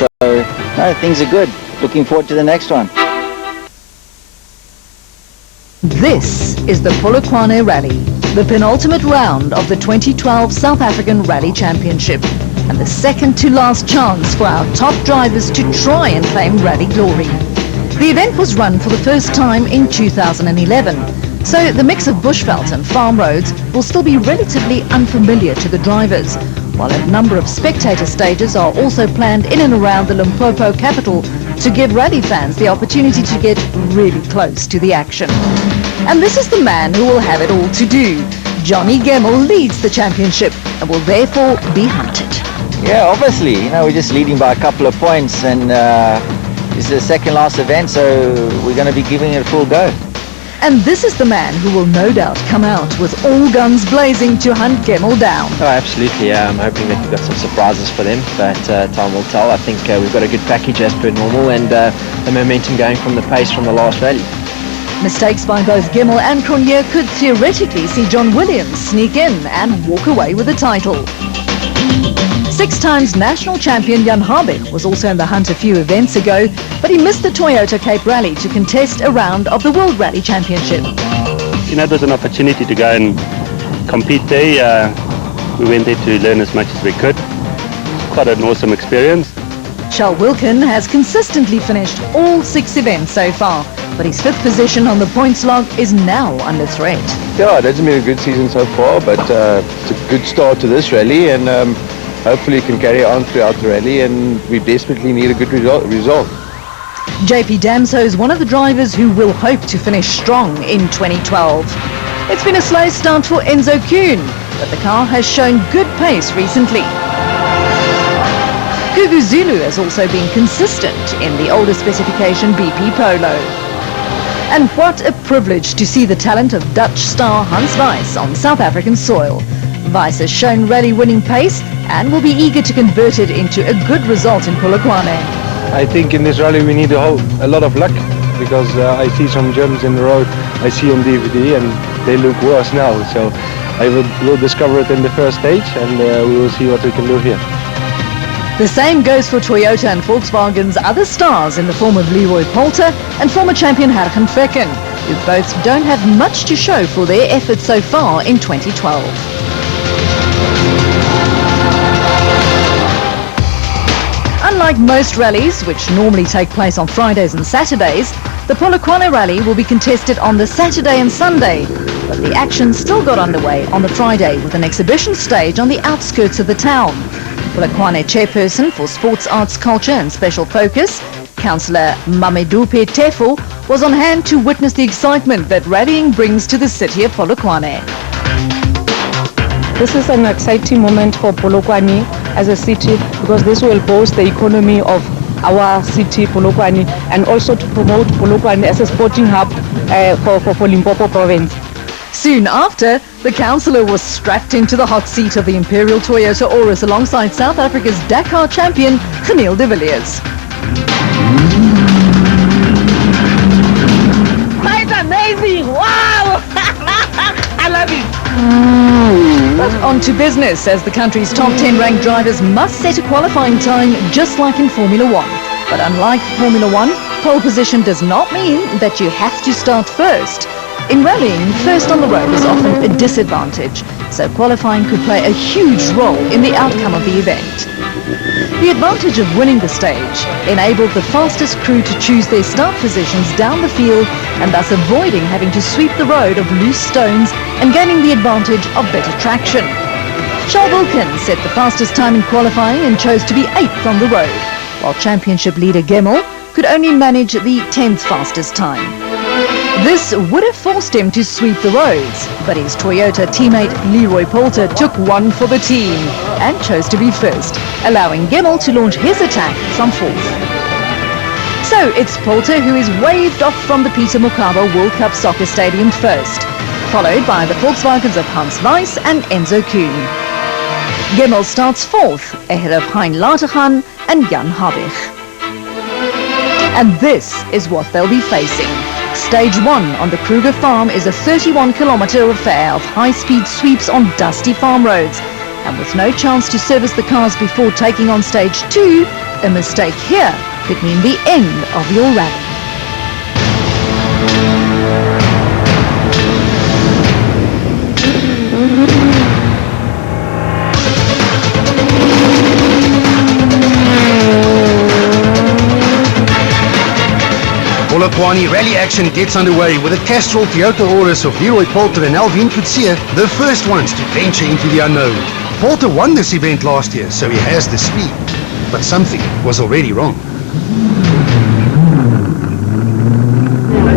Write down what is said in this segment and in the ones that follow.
So no, things are good. Looking forward to the next one. This is the Polokwane Rally, the penultimate round of the 2012 South African Rally Championship, and the second to last chance for our top drivers to try and claim rally glory. The event was run for the first time in 2011, so the mix of bushveld and farm roads will still be relatively unfamiliar to the drivers, while a number of spectator stages are also planned in and around the Limpopo capital to give rally fans the opportunity to get really close to the action. And this is the man who will have it all to do. Johnny Gemmell leads the championship and will therefore be hunted. Yeah, obviously, we're just leading by a couple of points, and this is the second last event, so we're going to be giving it a full go. And this is the man who will no doubt come out with all guns blazing to hunt Gemmell down. Oh, absolutely. I'm hoping that we've got some surprises for them, but time will tell. I think we've got a good package as per normal, and the momentum going from the pace from the last rally. Mistakes by both Gemmell and Cronje could theoretically see John Williams sneak in and walk away with the title. 6 times national champion Jan Habig was also in the hunt a few events ago, but he missed the Toyota Cape Rally to contest a round of the World Rally Championship. It was an opportunity to go and compete there. We went there to learn as much as we could. Quite an awesome experience. Charles Wilkin has consistently finished all 6 events so far, but his 5th position on the points log is now under threat. Yeah, it hasn't been a good season so far, but it's a good start to this rally, and hopefully it can carry on throughout the rally, and we desperately need a good result. JP Damso is one of the drivers who will hope to finish strong in 2012. It's been a slow start for Enzo Kuhn, but the car has shown good pace recently. Gugu Zulu has also been consistent in the older specification BP Polo. And what a privilege to see the talent of Dutch star Hans Weiss on South African soil. Weiss has shown rally-winning pace and will be eager to convert it into a good result in Polokwane. I think in this rally we need a lot of luck, because I see some jumps in the road I see on DVD and they look worse now. So I will discover it in the first stage, and we will see what we can do here. The same goes for Toyota and Volkswagen's other stars in the form of Leroy Poulter and former champion Hergen Fecken, who both don't have much to show for their efforts so far in 2012. Unlike most rallies, which normally take place on Fridays and Saturdays, the Polokwane Rally will be contested on the Saturday and Sunday, but the action still got underway on the Friday with an exhibition stage on the outskirts of the town. Polokwane chairperson for Sports, Arts, Culture and Special Focus, Councillor Mamedupe Tefo, was on hand to witness the excitement that rallying brings to the city of Polokwane. This is an exciting moment for Polokwane as a city, because this will boost the economy of our city, Polokwane, and also to promote Polokwane as a sporting hub for Limpopo province. Soon after, the councillor was strapped into the hot seat of the Imperial Toyota Auris alongside South Africa's Dakar champion, Geniel de Villiers. Quite amazing! Wow! I love it! But on to business, as the country's top 10 ranked drivers must set a qualifying time just like in Formula 1. But unlike Formula 1, pole position does not mean that you have to start first. In rallying, first on the road is often a disadvantage, so qualifying could play a huge role in the outcome of the event. The advantage of winning the stage enabled the fastest crew to choose their start positions down the field, and thus avoiding having to sweep the road of loose stones and gaining the advantage of better traction. Charles Wilkin set the fastest time in qualifying and chose to be 8th on the road, while championship leader Gemmell could only manage the 10th fastest time. This would have forced him to sweep the roads, but his Toyota teammate Leroy Poulter took one for the team and chose to be first, allowing Gemmell to launch his attack from 4th. So it's Poulter who is waved off from the Peter Mokaba World Cup Soccer Stadium first, followed by the Volkswagens of Hans Weiss and Enzo Kuhn. Gemmell starts 4th, ahead of Hein Lateghan and Jan Habig. And this is what they'll be facing. Stage 1 on the Kruger farm is a 31-kilometre affair of high-speed sweeps on dusty farm roads. And with no chance to service the cars before taking on Stage 2, A mistake here could mean the end of your rally. Polokwane Rally action gets underway with the Castrol Toyota Auris of Leroy Poulter and Alvin Kutsia, the first ones to venture into the unknown. Poulter won this event last year, so he has the speed. But something was already wrong.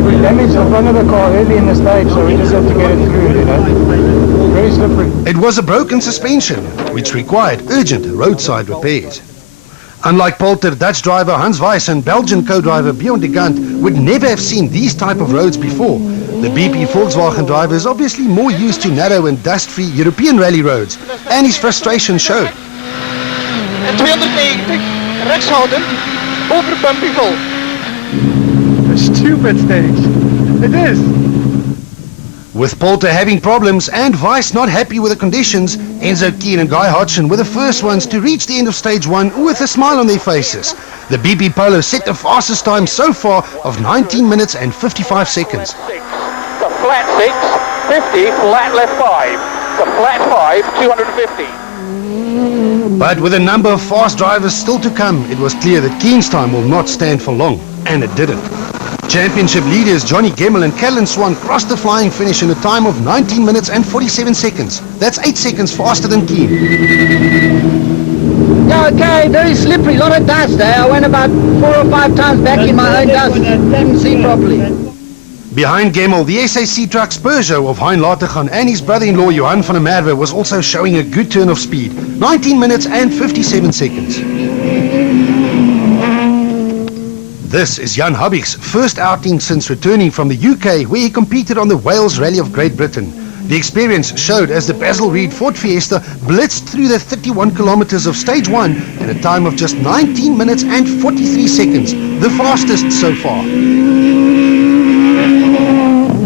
We damaged the front of the car early in the stage, so we just have to get it through, you know. Very slippery. It was a broken suspension, which required urgent roadside repairs. Unlike Poulter, Dutch driver Hans Weiss and Belgian co-driver Bjorn de Gant would never have seen these type of roads before. The BP Volkswagen driver is obviously more used to narrow and dust-free European rally roads, and his frustration showed. En 290, rechts houden, over bumpy vol. A stupid stage. It is. With Poulter having problems and Weiss not happy with the conditions, Enzo Keen and Guy Hodgson were the first ones to reach the end of stage 1 with a smile on their faces. The BP Polo set the fastest time so far of 19 minutes and 55 seconds. The flat 6, 50, flat left 5. The flat 5, 250. But with a number of fast drivers still to come, it was clear that Keen's time will not stand for long, and it didn't. Championship leaders Johnny Gemmell and Callan Swan crossed the flying finish in a time of 19 minutes and 47 seconds. That's 8 seconds faster than Keen. Yeah, okay, very slippery, a lot of dust there. I went about 4 or 5 times back in my own dust, didn't see properly. Behind Gemmell, the SAC trucks Peugeot of Hein Latergan and his brother-in-law Johan van der Merwe was also showing a good turn of speed, 19 minutes and 57 seconds. This is Jan Habig's first outing since returning from the UK, where he competed on the Wales Rally of Great Britain. The experience showed as the Basil Reid Ford Fiesta blitzed through the 31 kilometers of stage 1 in a time of just 19 minutes and 43 seconds, the fastest so far.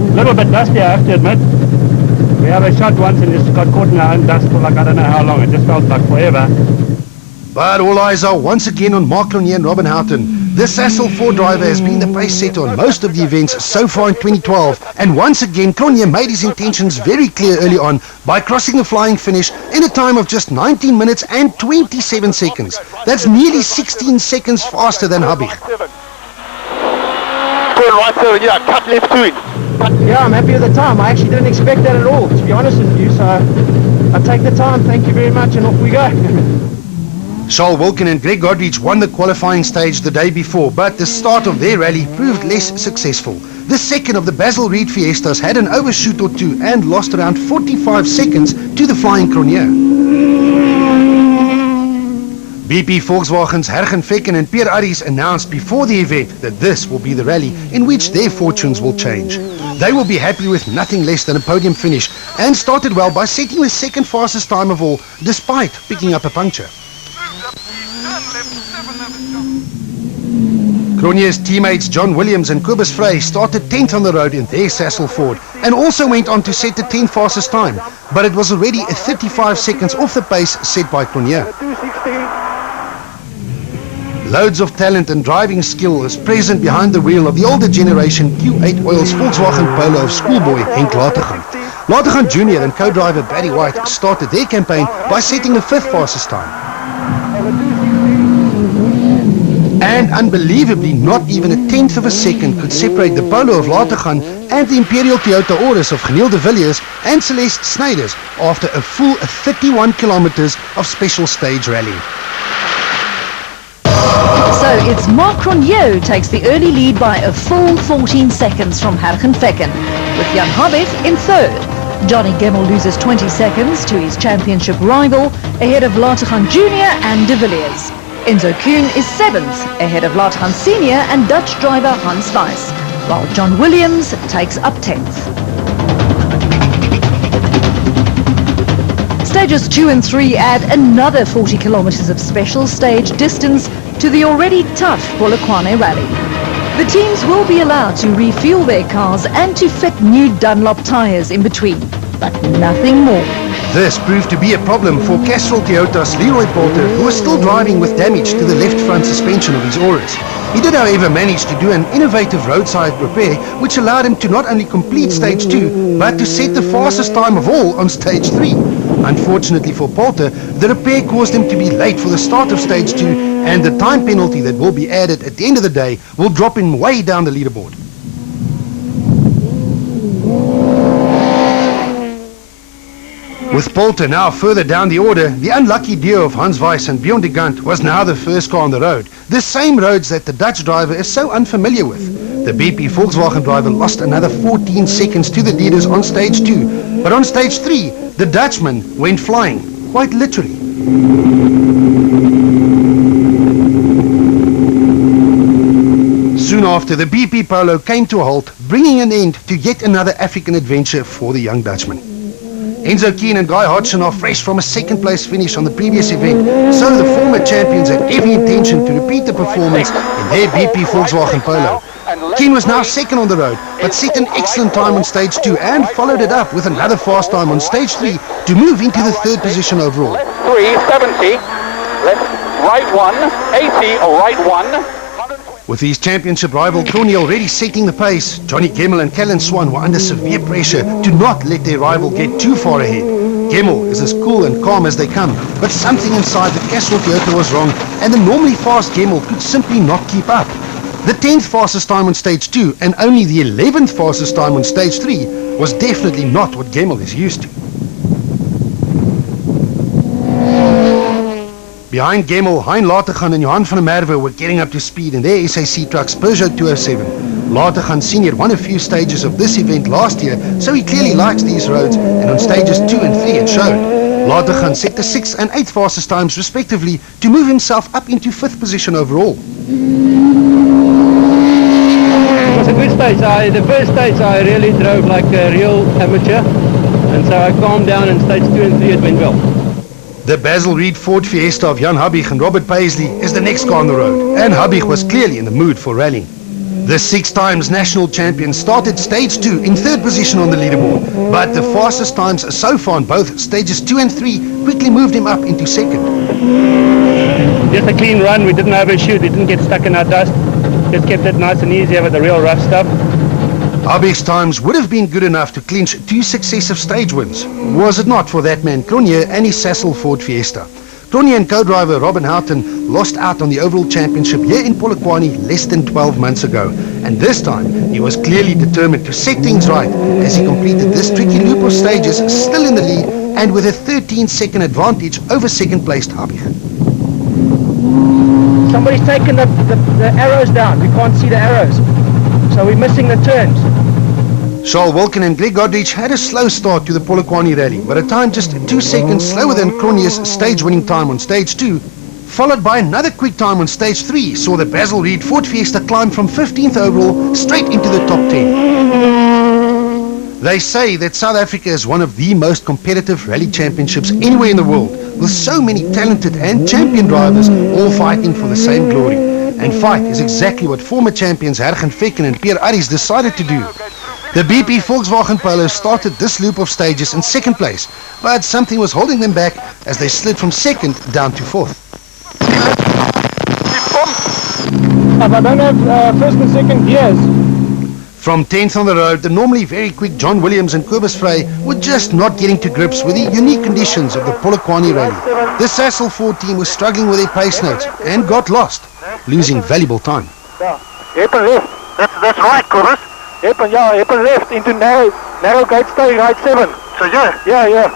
A little bit dusty, I have to admit. We have a shot once and just got caught in our own dust for like I don't know how long. It just felt like forever. But all eyes are once again on Mark Cronje and Robin Houghton. This Sassel Ford driver has been the pace setter on most of the events so far in 2012, and once again Cronje made his intentions very clear early on by crossing the flying finish in a time of just 19 minutes and 27 seconds. That's nearly 16 seconds faster than Habig. Turn right 7, yeah, cut left 2 in. Yeah, I'm happy with the time. I actually didn't expect that at all, to be honest with you. So I take the time, thank you very much, and off we go. Charles Wilkin and Greg Godrich won the qualifying stage the day before, but the start of their rally proved less successful. The second of the Basil Reid Fiestas had an overshoot or two and lost around 45 seconds to the flying Cronje. BP Volkswagen's Hergen Vekken and Pierre Arries announced before the event that this will be the rally in which their fortunes will change. They will be happy with nothing less than a podium finish and started well by setting the second fastest time of all, despite picking up a puncture. Cronje's teammates John Williams and Kobus Frey started 10th on the road in their Sassel Ford and also went on to set the 10th fastest time, but it was already 35 seconds off the pace set by Cronje. Loads of talent and driving skill is present behind the wheel of the older generation Q8 Oils Volkswagen Polo of schoolboy Henk Latergan. Latergan Jr. and co-driver Barry White started their campaign by setting the 5th fastest time. And unbelievably, not even a 10th of a second could separate the Polo of Latergan and the Imperial Toyota Auris of Geniel de Villiers and Celeste Snyders after a full 31 kilometers of special stage rally. So it's Mark Cronje who takes the early lead by a full 14 seconds from Hergen Vekken, with Jan Habig in third. Johnny Gemmell loses 20 seconds to his championship rival, ahead of Latergan Jr. and de Villiers. Enzo Kuhn is 7th, ahead of Latergan Senior and Dutch driver Hans Weiss, while John Williams takes up 10th. Stages 2 and 3 add another 40 kilometers of special stage distance to the already tough Polokwane Rally. The teams will be allowed to refuel their cars and to fit new Dunlop tyres in between, but nothing more. This proved to be a problem for Castrol Toyota's Leroy Poulter, who was still driving with damage to the left front suspension of his Auris. He did however manage to do an innovative roadside repair which allowed him to not only complete stage 2 but to set the fastest time of all on stage 3. Unfortunately for Poulter, the repair caused him to be late for the start of stage 2, and the time penalty that will be added at the end of the day will drop him way down the leaderboard. With Poulter now further down the order, the unlucky duo of Hans Weiss and Bjorn de Gant was now the first car on the road, the same roads that the Dutch driver is so unfamiliar with. The BP Volkswagen driver lost another 14 seconds to the leaders on stage 2, but on stage 3, the Dutchman went flying, quite literally. Soon after, the BP Polo came to a halt, bringing an end to yet another African adventure for the young Dutchman. Enzo Keen and Guy Hodgson are fresh from a second place finish on the previous event, so the former champions had every intention to repeat the performance in their BP Volkswagen Polo. Keen was now second on the road, but set an excellent time on stage 2 and followed it up with another fast time on stage 3 to move into the third position overall. Left 3, 70, left, right 1, 80, right 1. With his championship rival Crony already setting the pace, Johnny Gemmel and Callan Swan were under severe pressure to not let their rival get too far ahead. Gemmel is as cool and calm as they come, but something inside the Castrol Toyota was wrong, and the normally fast Gemmel could simply not keep up. The 10th fastest time on stage 2 and only the 11th fastest time on stage 3 was definitely not what Gemmel is used to. Behind Gemmel, Hein Lategan and Johan van der Merwe were getting up to speed in their SAC trucks Peugeot 207. Lategan Senior won a few stages of this event last year, so he clearly likes these roads, and on stages 2 and 3 it showed. Lategan set the 6th and 8th fastest times respectively to move himself up into 5th position overall. It was a good stage. The first stage I really drove like a real amateur, and so I calmed down, and stage 2 and 3 it went well. The Basil Reed Ford Fiesta of Jan Habig and Robert Paisley is the next car on the road, and Habig was clearly in the mood for rallying. The 6 times national champion started stage 2 in 3rd position on the leaderboard, but the fastest times so far on both stages 2 and 3 quickly moved him up into 2nd. Just a clean run, we didn't overshoot, we didn't get stuck in our dust, just kept it nice and easy with the real rough stuff. Habig's times would have been good enough to clinch 2 successive stage wins, was it not for that man Cronje and his Sassel Ford Fiesta. Cronje and co-driver Robin Houghton lost out on the overall championship here in Polokwane less than 12 months ago, and this time he was clearly determined to set things right as he completed this tricky loop of stages still in the lead and with a 13-second advantage over second-placed Habig. Somebody's taken the arrows down. We can't see the arrows. So we're missing the turns. Charles Wilken and Greg Godrich had a slow start to the Polokwane Rally, but a time just 2 seconds slower than Cronje's stage-winning time on stage 2, followed by another quick time on stage 3, saw the Basil Reed Ford Fiesta climb from 15th overall straight into the top 10. They say that South Africa is one of the most competitive rally championships anywhere in the world, with so many talented and champion drivers all fighting for the same glory. And fight is exactly what former champions Hergen Fekken and Pierre Aris decided to do. The BP Volkswagen Polo started this loop of stages in 2nd place, but something was holding them back as they slid from 2nd down to 4th. If I don't have 1st and 2nd gears. From 10th on the road, the normally very quick John Williams and Kobus Frey were just not getting to grips with the unique conditions of the Polokwane Rally. The Sassel Ford team was struggling with their pace notes and got lost, losing valuable time. Yeah, hip and left. That's right, Kobus. Hip and left into narrow gate stay, right 7. So yeah.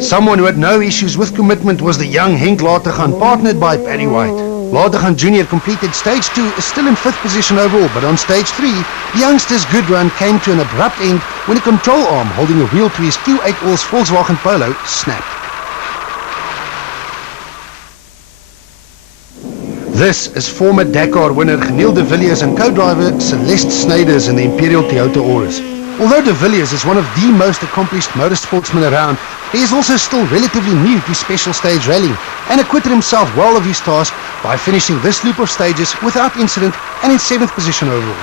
Someone who had no issues with commitment was the young Henk Lategan, partnered by Barry White. Lategan Jr. completed stage 2, is still in 5th position overall, but on stage 3, the youngster's good run came to an abrupt end when a control arm holding a wheel to his Q8 Alls Volkswagen Polo snapped. This is former Dakar winner Geniel de Villiers and co-driver Celeste Snyders in the Imperial Toyota Auris. Although de Villiers is one of the most accomplished motorsportsmen around, he is also still relatively new to special stage rallying and acquitted himself well of his task by finishing this loop of stages without incident and in 7th position overall.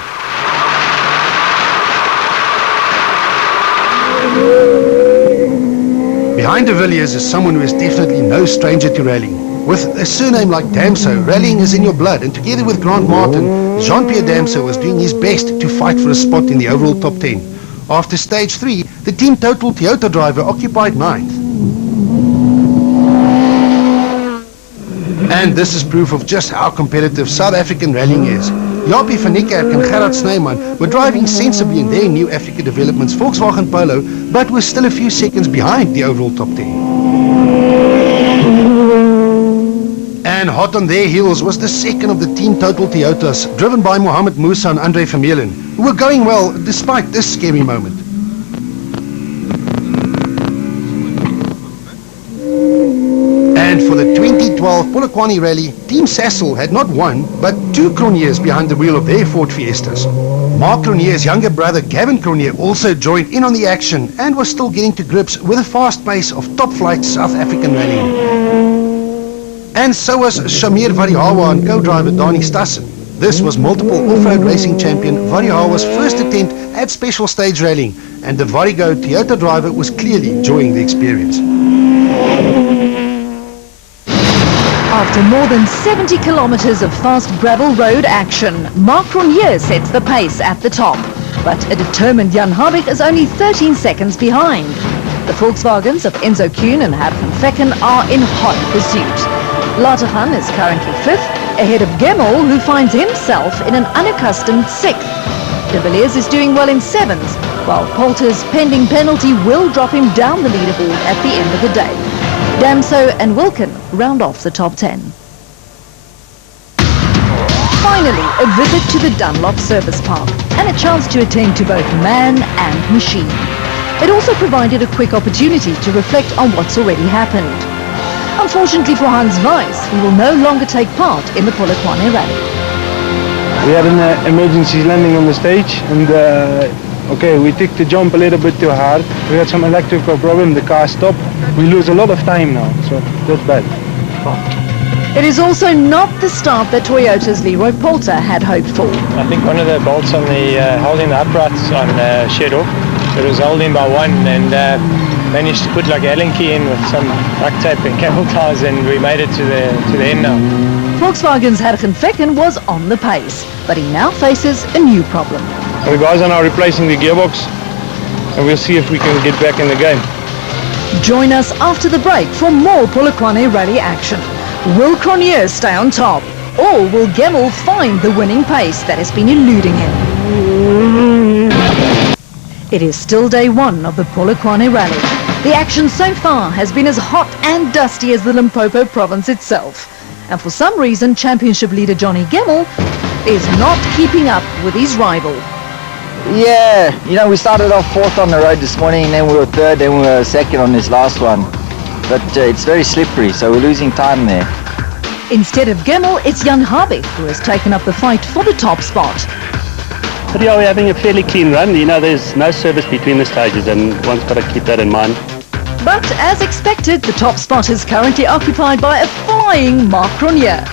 Behind de Villiers is someone who is definitely no stranger to rallying. With a surname like Damso, rallying is in your blood, and together with Grant Martin, Jean-Pierre Damso was doing his best to fight for a spot in the overall top 10. After stage 3, the team total Toyota driver occupied 9th. And this is proof of just how competitive South African rallying is. Japie van Niekerk and Gerard Snyman were driving sensibly in their new Africa Developments Volkswagen Polo, but were still a few seconds behind the overall top 10. And hot on their heels was the second of the team total Toyotas, driven by Mohamed Musa and Andre Vermeulen, who were going well despite this scary moment. And for the 2012 Polokwane Rally, Team Sassel had not one, but 2 Cronjes behind the wheel of their Ford Fiestas. Mark Cronje's younger brother Gavin Cronje also joined in on the action and was still getting to grips with the fast pace of top-flight South African rallying. And so was Shamir Varihawa and co-driver Dani Stassen. This was multiple off-road racing champion Varihawa's first attempt at special stage rallying, and the Varigo Toyota driver was clearly enjoying the experience. After more than 70 kilometers of fast gravel road action, Mark Cronje sets the pace at the top. But a determined Jan Habig is only 13 seconds behind. The Volkswagens of Enzo Kuhn and Herman Fecken are in hot pursuit. Laterhan is currently 5th, ahead of Gemmel, who finds himself in an unaccustomed 6th. De Villiers is doing well in 7th, while Poulter's pending penalty will drop him down the leaderboard at the end of the day. Damso and Wilkin round off the top 10. Finally, a visit to the Dunlop Service Park and a chance to attend to both man and machine. It also provided a quick opportunity to reflect on what's already happened. Unfortunately for Hans Weiss, he will no longer take part in the Polokwane Rally. We had an emergency landing on the stage, and okay, we took the jump a little bit too hard. We had some electrical problem, the car stopped. We lose a lot of time now, so that's bad. It is also not the start that Toyota's Leroy Poulter had hoped for. I think one of the bolts on the holding the uprights on shed off. It was holding by one, and managed to put like Allen key in with some duct tape and camel ties, and we made it to the end now. Volkswagen's Herman Fecken was on the pace, but he now faces a new problem. The guys are now replacing the gearbox, and we'll see if we can get back in the game. Join us after the break for more Polokwane Rally action. Will Cronje stay on top, or will Gemmel find the winning pace that has been eluding him? It is still day 1 of the Polokwane Rally. The action so far has been as hot and dusty as the Limpopo province itself. And for some reason, championship leader Johnny Gemmel is not keeping up with his rival. Yeah, you know, we started off 4th on the road this morning, and then we were 3rd, then we were 2nd on this last one. But it's very slippery, so we're losing time there. Instead of Gemmel, it's Jan Habig who has taken up the fight for the top spot. But yeah, we're having a fairly clean run. You know, there's no service between the stages, and one's got to keep that in mind. But as expected, the top spot is currently occupied by a flying Mark Cronje.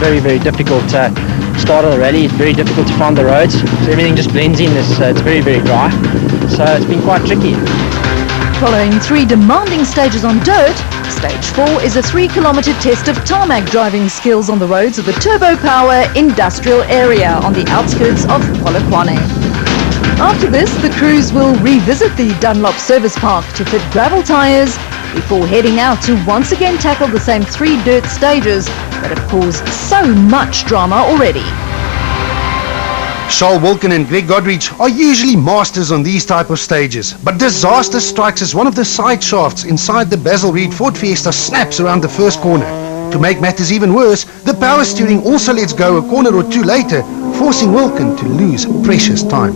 Very, very difficult start of the rally. It's very difficult to find the roads. So everything just blends in. It's very, very dry. So it's been quite tricky. Following 3 demanding stages on dirt, stage 4 is a 3-kilometer test of tarmac driving skills on the roads of the Turbo Power industrial area on the outskirts of Polokwane. After this, the crews will revisit the Dunlop Service Park to fit gravel tyres before heading out to once again tackle the same 3 dirt stages that have caused so much drama already. Charles Wilkin and Greg Godrich are usually masters on these type of stages, but disaster strikes as one of the side shafts inside the Basil Reed Ford Fiesta snaps around the first corner. To make matters even worse, the power steering also lets go a corner or 2 later, forcing Wilkin to lose precious time.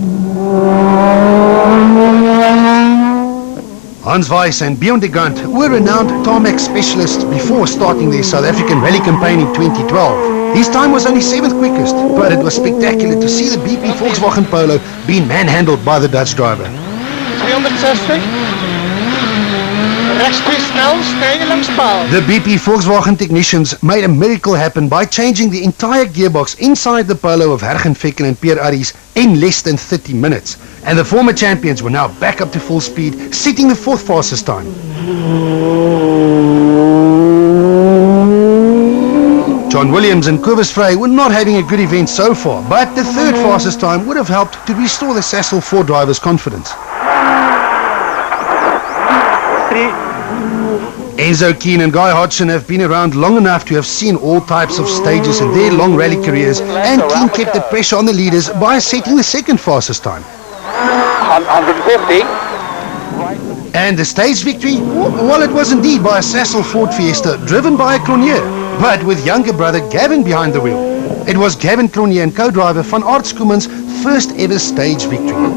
Hans Weiss and Bjorn de Gant were renowned tarmac specialists before starting their South African rally campaign in 2012. His time was only 7th quickest, but it was spectacular to see the BP Volkswagen Polo being manhandled by the Dutch driver. 360. Rechts 2 snel, snij langs paal. The BP Volkswagen technicians made a miracle happen by changing the entire gearbox inside the Polo of Herman Fecken and Pierre Arries in less than 30 minutes. And the former champions were now back up to full speed, setting the 4th fastest time. John Williams and Cobus Frey were not having a good event so far, but the 3rd fastest time would have helped to restore the Sasol 4 drivers' confidence. Enzo Keane and Guy Hodgson have been around long enough to have seen all types of stages in their long rally careers, and Keane kept the pressure on the leaders by setting the 2nd fastest time. 150. And the stage victory, well, it was indeed by a Sasol Ford Fiesta driven by a Cronje, but with younger brother Gavin behind the wheel. It was Gavin Cronje and co-driver Van Aert Schoeman's first ever stage victory.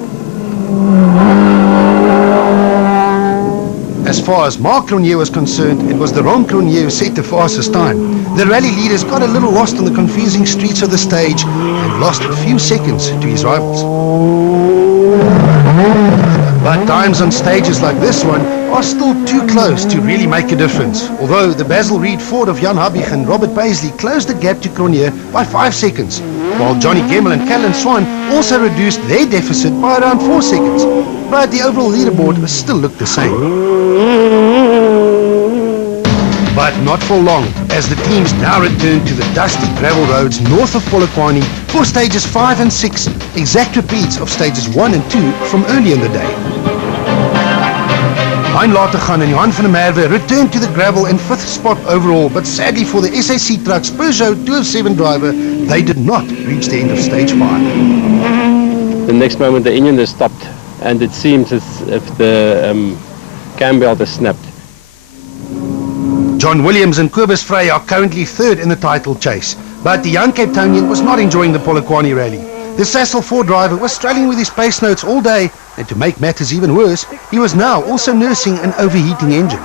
As far as Mark Cronje was concerned, it was the wrong Cronje who set the fastest time. The rally leaders got a little lost on the confusing streets of the stage and lost a few seconds to his rivals. But times on stages like this one are still too close to really make a difference, although the Basil Reed Ford of Jan Habig and Robert Paisley closed the gap to Cronje by 5 seconds, while Johnny Gemmel and Callan Swan also reduced their deficit by around 4 seconds. But the overall leaderboard still looked the same. But not for long, as the teams now return to the dusty gravel roads north of Polokwane for stages 5 and 6, exact repeats of stages 1 and 2 from earlier in the day. Hein Latergan and Johan van der Merwe returned to the gravel in 5th spot overall, but sadly for the SAC Trucks Peugeot 207 driver, they did not reach the end of stage 5. The next moment the engine has stopped, and it seems as if the cam belt has snapped. John Williams and Cobus Frey are currently 3rd in the title chase, but the young Cape Townian was not enjoying the Polokwane Rally. The Sasol 4 driver was struggling with his pace notes all day, and to make matters even worse, he was now also nursing an overheating engine.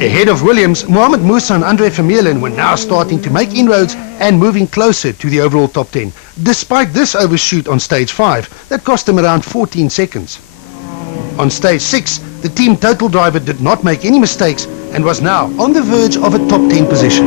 Ahead of Williams, Mohamed Musa and Andre Vermeulen were now starting to make inroads and moving closer to the overall top 10, despite this overshoot on stage 5 that cost them around 14 seconds. On stage 6, the team total driver did not make any mistakes and was now on the verge of a top 10 position.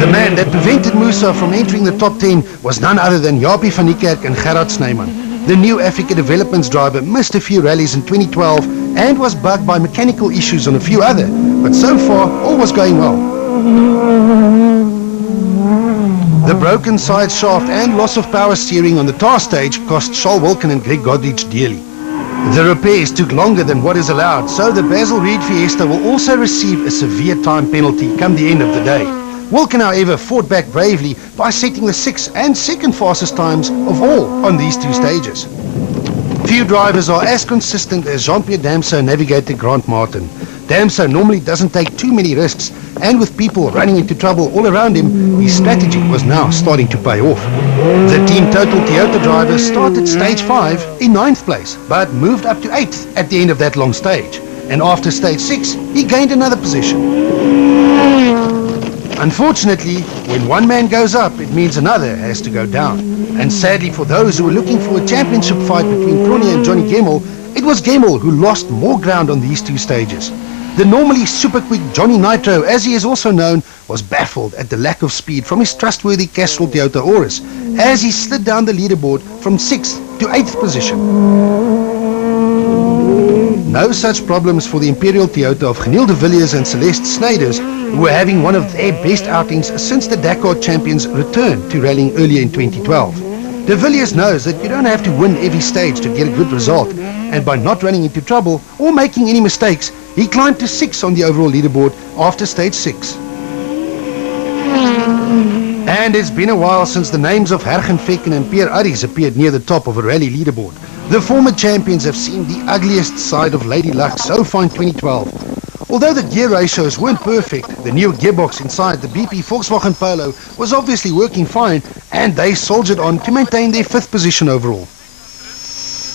The man that prevented Musa from entering the top 10 was none other than Japie van Niekerk and Gerard Snyman. The new Africa Developments driver missed a few rallies in 2012 and was bugged by mechanical issues on a few other, but so far all was going well. The broken side shaft and loss of power steering on the tar stage cost Charles Wilken and Greg Godrich dearly. The repairs took longer than what is allowed, so the Basil Reed Fiesta will also receive a severe time penalty come the end of the day. Wilken, however, fought back bravely by setting the 6th and 2nd fastest times of all on these 2 stages. Few drivers are as consistent as Jean-Pierre Damso navigator Grant Martin. Damso normally doesn't take too many risks, and with people running into trouble all around him, his strategy was now starting to pay off. The team total Toyota driver started stage 5 in 9th place, but moved up to 8th at the end of that long stage. And after stage 6, he gained another position. Unfortunately, when one man goes up, it means another has to go down. And sadly for those who were looking for a championship fight between Cronje and Johnny Gemmel, it was Gemmel who lost more ground on these 2 stages. The normally super quick Johnny Nitro, as he is also known, was baffled at the lack of speed from his trustworthy Castrol Toyota Auris, as he slid down the leaderboard from 6th to 8th position. No such problems for the Imperial Toyota of Geniel de Villiers and Celeste Snyders, who were having one of their best outings since the Dakar champions returned to rallying earlier in 2012. De Villiers knows that you don't have to win every stage to get a good result, and by not running into trouble or making any mistakes, he climbed to 6 on the overall leaderboard after stage 6. And it's been a while since the names of Hergen Fekken and Pierre Arries appeared near the top of a rally leaderboard. The former champions have seen the ugliest side of Lady Luck so far in 2012. Although the gear ratios weren't perfect, the new gearbox inside the BP Volkswagen Polo was obviously working fine, and they soldiered on to maintain their 5th position overall.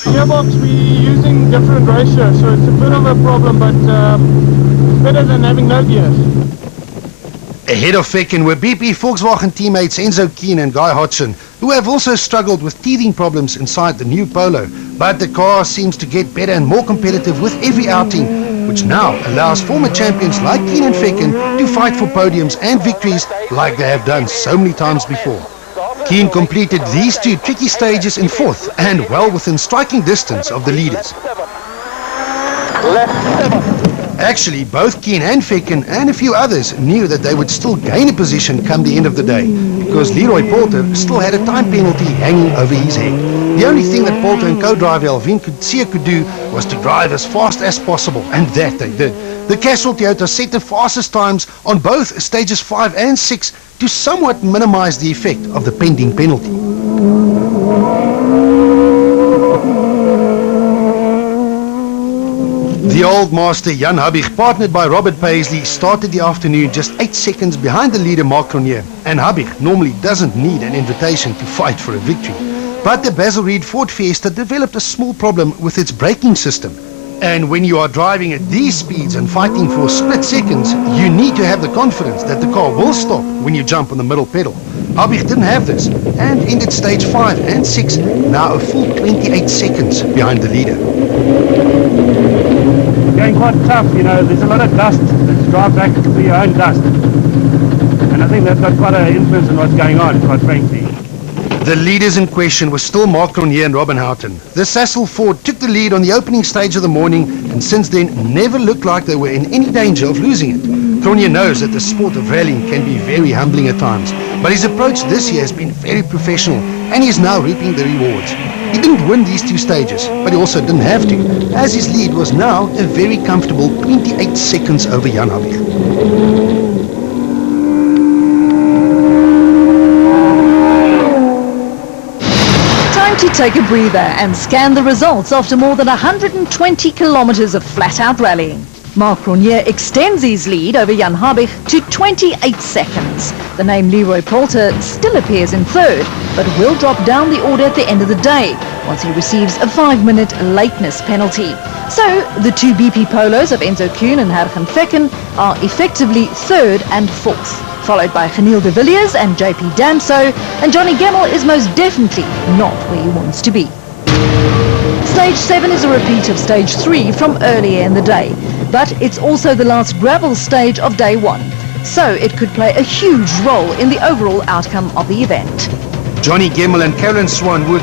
Gearbox, we're using different ratios, so it's a bit of a problem, but it's better than having no gears. Ahead of Fekken were BP Volkswagen teammates Enzo Keane and Guy Hodgson, who have also struggled with teething problems inside the new Polo, but the car seems to get better and more competitive with every outing, which now allows former champions like Keane and Fekken to fight for podiums and victories like they have done so many times before. Keane completed these two tricky stages in fourth and well within striking distance of the leaders. Actually, both Keane and Fecken and a few others knew that they would still gain a position come the end of the day, because Leroy Poulter still had a time penalty hanging over his head. The only thing that Poulter and co-driver Alvin could do was to drive as fast as possible, and that they did. The Castrol Toyota set the fastest times on both stages 5 and 6 to somewhat minimize the effect of the pending penalty. The old master Jan Habig, partnered by Robert Paisley, started the afternoon just 8 seconds behind the leader Mark Cronje, and Habig normally doesn't need an invitation to fight for a victory. But the Basil Reed Ford Fiesta developed a small problem with its braking system. And when you are driving at these speeds and fighting for split seconds, you need to have the confidence that the car will stop when you jump on the middle pedal. Habig didn't have this and ended stage 5 and 6, now a full 28 seconds behind the leader. Going quite tough, you know, there's a lot of dust. Let's drive back to your own dust. And I think that's got quite an influence on what's going on, quite frankly. The leaders in question were still Mark Cronje and Robin Houghton. The Sasol Ford took the lead on the opening stage of the morning and since then never looked like they were in any danger of losing it. Cronje knows that the sport of rallying can be very humbling at times, but his approach this year has been very professional and he's now reaping the rewards. He didn't win these 2 stages, but he also didn't have to, as his lead was now a very comfortable 28 seconds over Jan Habig. To take a breather and scan the results after more than 120 kilometers of flat-out rallying. Mark Cronje extends his lead over Jan Habig to 28 seconds. The name Leroy Poulter still appears in third, but will drop down the order at the end of the day once he receives a 5-minute lateness penalty. So the 2 BP Polos of Enzo Kuhn and Hergen Fecken are effectively third and fourth, followed by Geniel de Villiers and JP Danso, and Johnny Gemmell is most definitely not where he wants to be. Stage 7 is a repeat of stage 3 from earlier in the day, but it's also the last gravel stage of day 1, so it could play a huge role in the overall outcome of the event. Johnny Gemmell and Karen Swan were